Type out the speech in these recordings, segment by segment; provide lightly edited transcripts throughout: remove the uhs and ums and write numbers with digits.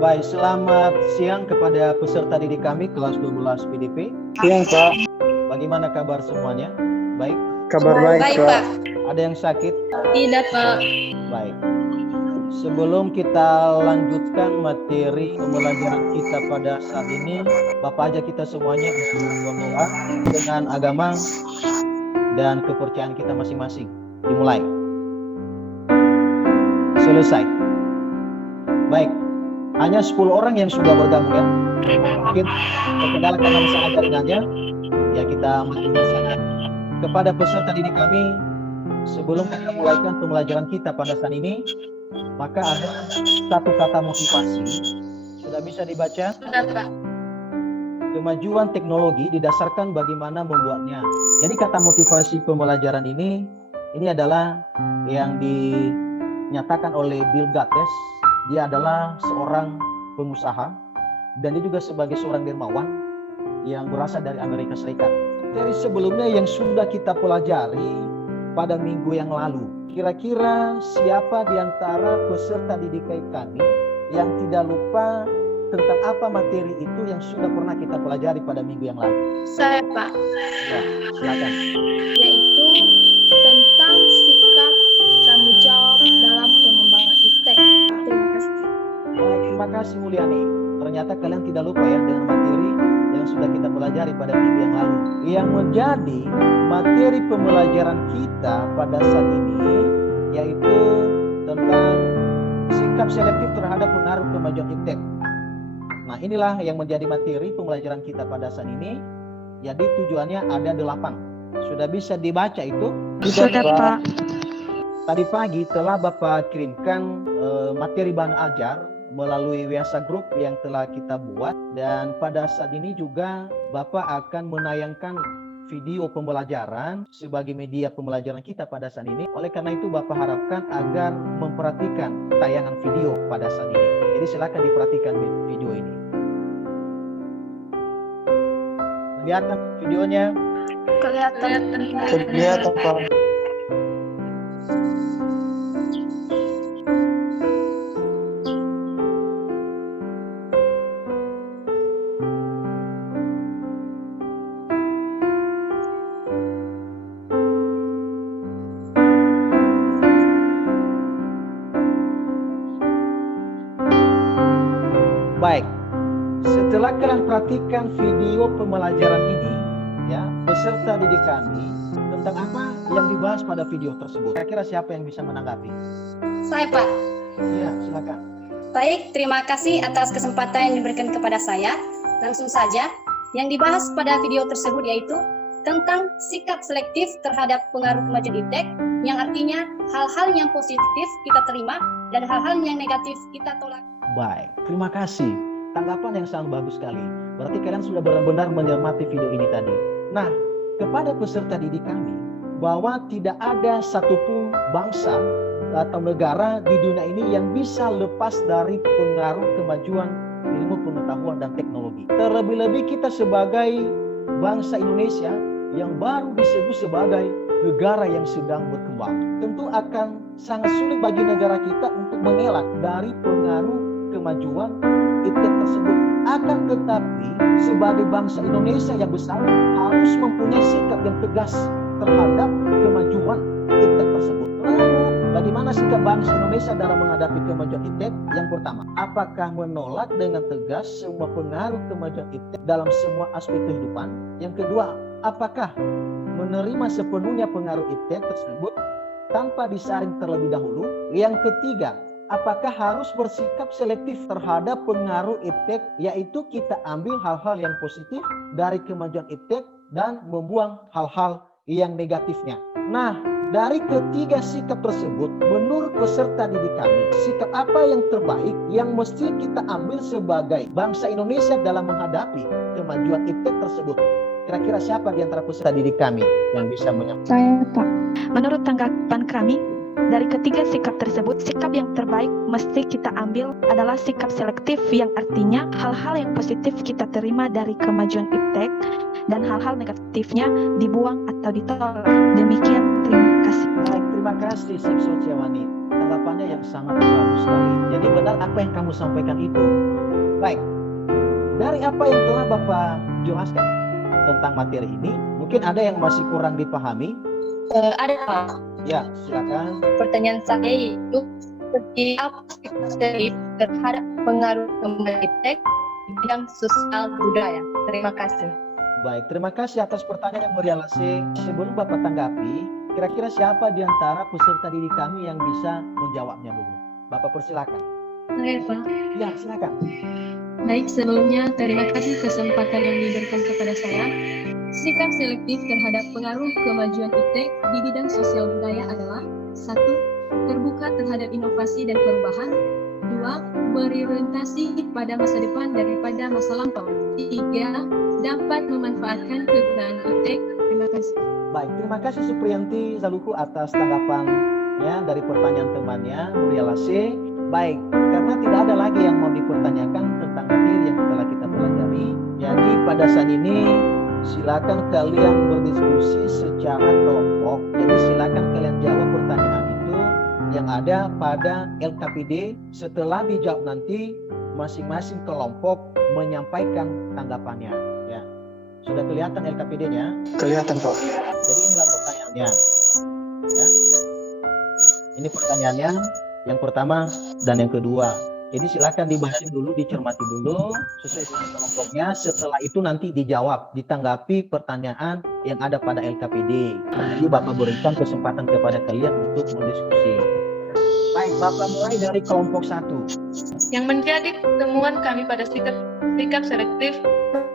Baik, selamat siang kepada peserta didik kami kelas 12 PDP. Siang, Pak. Bagaimana kabar semuanya? Baik? Kabar baik, Baik, Pak. Pak. Ada yang sakit? Tidak, Pak. Baik. Sebelum kita lanjutkan materi pembelajaran kita pada saat ini, Bapak ajak kita semuanya untuk berdoa dengan agama dan kepercayaan kita masing-masing. Dimulai. Selesai. Baik. Hanya 10 orang yang sudah bergabung ya. Mungkin perkenalkan nama saya jaringannya. Ya, kita maklumi saja. Kepada peserta didik kami, sebelum kita mulaikan pembelajaran kita pada saat ini, maka ada satu kata motivasi. Sudah bisa dibaca? Sudah, Pak. Kemajuan teknologi didasarkan bagaimana membuatnya. Jadi kata motivasi pembelajaran ini adalah yang dinyatakan oleh Bill Gates. Dia adalah seorang pengusaha dan dia juga sebagai seorang dermawan yang berasal dari Amerika Serikat. Dari sebelumnya yang sudah kita pelajari pada minggu yang lalu, kira-kira siapa di antara peserta didik kami yang tidak lupa tentang apa materi itu yang sudah pernah kita pelajari pada minggu yang lalu? Saya, Pak. Ya, silakan. Yaitu tentang sikap tanggung jawab dalam pengembangan iptek. Terima kasih. Baik, terima kasih Mulyani. Ternyata kalian tidak lupa ya dengan materi yang sudah kita pelajari pada minggu yang lalu. Yang menjadi materi pembelajaran kita pada saat ini yaitu tentang sikap selektif terhadap pengaruh kemajuan iptek. Nah, inilah yang menjadi materi pembelajaran kita pada saat ini. Jadi tujuannya ada 8. Sudah bisa dibaca itu? Sudah, Pak. Tadi pagi telah Bapak kirimkan materi bahan ajar melalui WhatsApp Group yang telah kita buat, dan pada saat ini juga Bapak akan menayangkan video pembelajaran sebagai media pembelajaran kita pada saat ini. Oleh karena itu Bapak harapkan agar memperhatikan tayangan video pada saat ini. Jadi silakan diperhatikan video ini. Kelihatan videonya? Kelihatan. Kelihatan, Pak. Baik, setelah kalian perhatikan video pembelajaran ini, ya, peserta didik kami, tentang apa yang dibahas pada video tersebut? Kira-kira siapa yang bisa menanggapi? Saya, Pak. Ya, silakan. Baik, terima kasih atas kesempatan yang diberikan kepada saya. Langsung saja, yang dibahas pada video tersebut yaitu tentang sikap selektif terhadap pengaruh kemajuan iptek, yang artinya hal-hal yang positif kita terima dan hal-hal yang negatif kita tolak. Baik, terima kasih. Tanggapan yang sangat bagus sekali. Berarti kalian sudah benar-benar mencermati video ini tadi. Nah, kepada peserta didik kami, bahwa tidak ada satupun bangsa atau negara di dunia ini yang bisa lepas dari pengaruh kemajuan ilmu pengetahuan dan teknologi. Terlebih-lebih kita sebagai bangsa Indonesia yang baru disebut sebagai negara yang sedang berkembang. Tentu akan sangat sulit bagi negara kita untuk mengelak dari pengaruh kemajuan iptek tersebut. Akan tetapi sebagai bangsa Indonesia yang besar harus mempunyai sikap yang tegas terhadap kemajuan iptek tersebut. Lalu bagaimana sikap bangsa Indonesia dalam menghadapi kemajuan iptek? Yang pertama, apakah menolak dengan tegas semua pengaruh kemajuan iptek dalam semua aspek kehidupan? Yang kedua, apakah menerima sepenuhnya pengaruh iptek tersebut tanpa disaring terlebih dahulu? Yang ketiga, apakah harus bersikap selektif terhadap pengaruh iptek, yaitu kita ambil hal-hal yang positif dari kemajuan iptek dan membuang hal-hal yang negatifnya. Nah, dari ketiga sikap tersebut, menurut peserta didik kami, sikap apa yang terbaik yang mesti kita ambil sebagai bangsa Indonesia dalam menghadapi kemajuan iptek tersebut? Kira-kira siapa di antara peserta didik kami yang bisa menyampaikan? Saya, Pak. Menurut tanggapan kami, dari ketiga sikap tersebut, sikap yang terbaik mesti kita ambil adalah sikap selektif, yang artinya hal-hal yang positif kita terima dari kemajuan iptek dan hal-hal negatifnya dibuang atau ditolak. Demikian, terima kasih. Baik, terima terima kasih Sekso Ciawani. Tanggapannya yang sangat bagus sekali. Jadi benar apa yang kamu sampaikan itu. Baik, dari apa yang telah Bapak jelaskan tentang materi ini, mungkin ada yang masih kurang dipahami. Ada Pak. Ya, silakan. Pertanyaan saya itu seperti apa sikap terhadap pengaruh kemajuan iptek di bidang sosial budaya. Terima kasih. Baik, terima kasih atas pertanyaan yang berrelasi. Sebelum Bapak tanggapi, kira-kira siapa di antara peserta didik kami yang bisa menjawabnya dulu? Bapak persilakan. Oke, Pak. Ya, silakan. Baik, sebelumnya terima kasih kesempatan yang diberikan kepada saya. Sikap selektif terhadap pengaruh kemajuan iptek di bidang sosial budaya adalah 1. Terbuka terhadap inovasi dan perubahan. 2. Berorientasi pada masa depan daripada masa lampau. 3. Dapat memanfaatkan kegunaan iptek. Terima kasih. Baik, terima kasih Supriyanti Zaluku atas tanggapannya dari pertanyaan temannya, Murialase. Baik, karena tidak ada lagi yang mau dipertanyakan tentang materi yang telah kita pelajari, jadi pada saat ini silakan kalian berdiskusi secara kelompok. Jadi silakan kalian jawab pertanyaan itu yang ada pada LKPD. Setelah dijawab nanti masing-masing kelompok menyampaikan tanggapannya. Ya, sudah kelihatan LKPD-nya? Kelihatan Pak. Jadi inilah pertanyaannya. Ya, ini pertanyaannya yang pertama dan yang kedua. Jadi silakan dibaca dulu, dicermati dulu sesuai dengan kelompoknya. Setelah itu nanti dijawab, ditanggapi pertanyaan yang ada pada LKPD. Jadi Bapak berikan kesempatan kepada kalian untuk berdiskusi. Baik, Bapak mulai dari kelompok 1. Yang menjadi temuan kami pada sikap selektif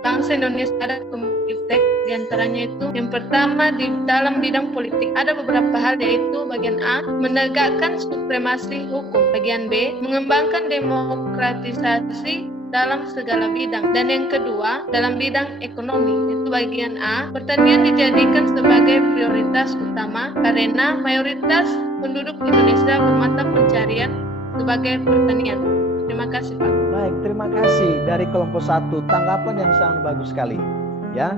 bangsa Indonesia ada iptek, diantaranya itu yang pertama di dalam bidang politik ada beberapa hal, yaitu bagian A, menegakkan supremasi hukum, bagian B, mengembangkan demokratisasi dalam segala bidang, dan yang kedua dalam bidang ekonomi, itu bagian A, pertanian dijadikan sebagai prioritas utama karena mayoritas penduduk Indonesia bermata pencarian sebagai pertanian. Terima kasih Pak. Baik, terima kasih dari kelompok 1. Tanggapan yang sangat bagus sekali. Ya,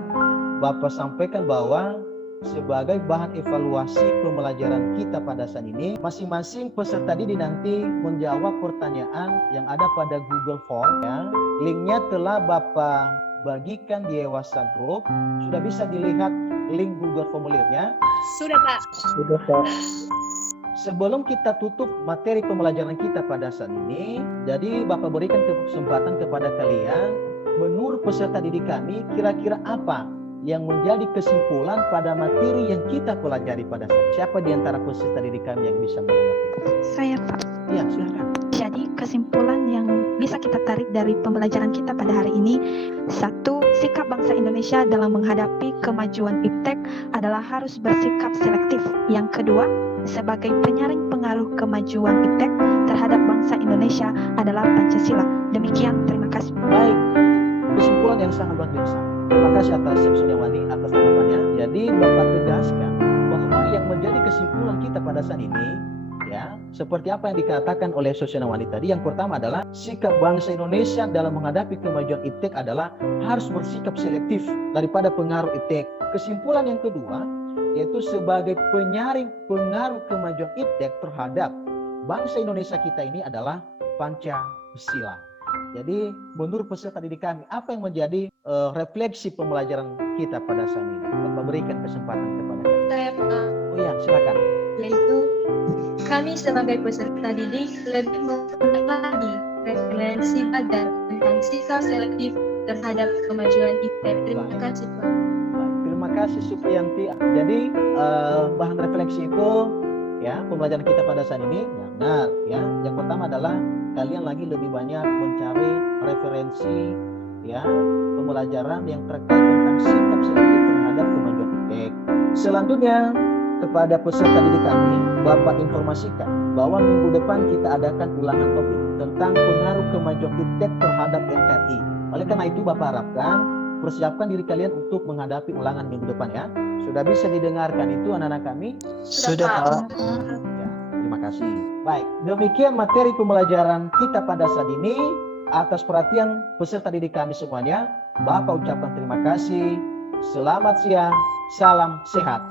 Bapak sampaikan bahwa sebagai bahan evaluasi pembelajaran kita pada saat ini, masing-masing peserta didik nanti menjawab pertanyaan yang ada pada Google Form. Ya, linknya telah Bapak bagikan di WhatsApp Group. Sudah bisa dilihat link Google Formulirnya. Sudah Pak. Sudah Pak. Sebelum kita tutup materi pembelajaran kita pada saat ini, jadi Bapak berikan kesempatan kepada kalian, menurut peserta didik kami, kira-kira apa yang menjadi kesimpulan pada materi yang kita pelajari pada saat ini? Siapa di antara peserta didik kami yang bisa menanggapi? Saya Pak. Ya, silakan. Jadi kesimpulan yang bisa kita tarik dari pembelajaran kita pada hari ini, 1. Sikap bangsa Indonesia dalam menghadapi kemajuan iptek adalah harus bersikap selektif. Yang kedua, sebagai penyaring pengaruh kemajuan iptek terhadap bangsa Indonesia adalah Pancasila. Demikian, terima kasih. Baik, kesimpulan yang sangat luar biasa. Terima kasih atas Sepsuniawani atas tanggapannya. Jadi Bapak tegaskan bahwa yang menjadi kesimpulan kita pada saat ini, ya, seperti apa yang dikatakan oleh Sepsuniawani tadi. Yang pertama adalah sikap bangsa Indonesia dalam menghadapi kemajuan iptek adalah harus bersikap selektif daripada pengaruh iptek. Kesimpulan yang kedua, yaitu sebagai penyaring pengaruh kemajuan iptek terhadap bangsa Indonesia kita ini adalah Pancasila. Jadi menurut peserta didik kami, apa yang menjadi refleksi pembelajaran kita pada saat ini? Bapak berikan kesempatan kepada kami. Saya Pak. Oh ya, silakan. Yaitu kami sebagai peserta didik lebih memperoleh lagi referensi belajar tentang sikap selektif terhadap kemajuan iptek. Terima kasih Pak. Baik, terima kasih Supriyanti. Jadi bahan refleksi itu ya pembelajaran kita pada saat ini benar ya. Yang pertama adalah kalian lagi lebih banyak mencari referensi ya pembelajaran yang terkait tentang sikap selektif terhadap kemajuan iptek. Selanjutnya kepada peserta didik kami, Bapak informasikan bahwa minggu depan kita adakan ulangan topik tentang pengaruh kemajuan iptek terhadap NKRI. Oleh karena itu Bapak harapkan persiapkan diri kalian untuk menghadapi ulangan minggu depan ya. Sudah bisa didengarkan itu anak-anak kami? Sudah Pak. Ya, terima kasih. Baik, demikian materi pembelajaran kita pada saat ini. Atas perhatian peserta didik kami semuanya, Bapak ucapkan terima kasih. Selamat siang, salam sehat.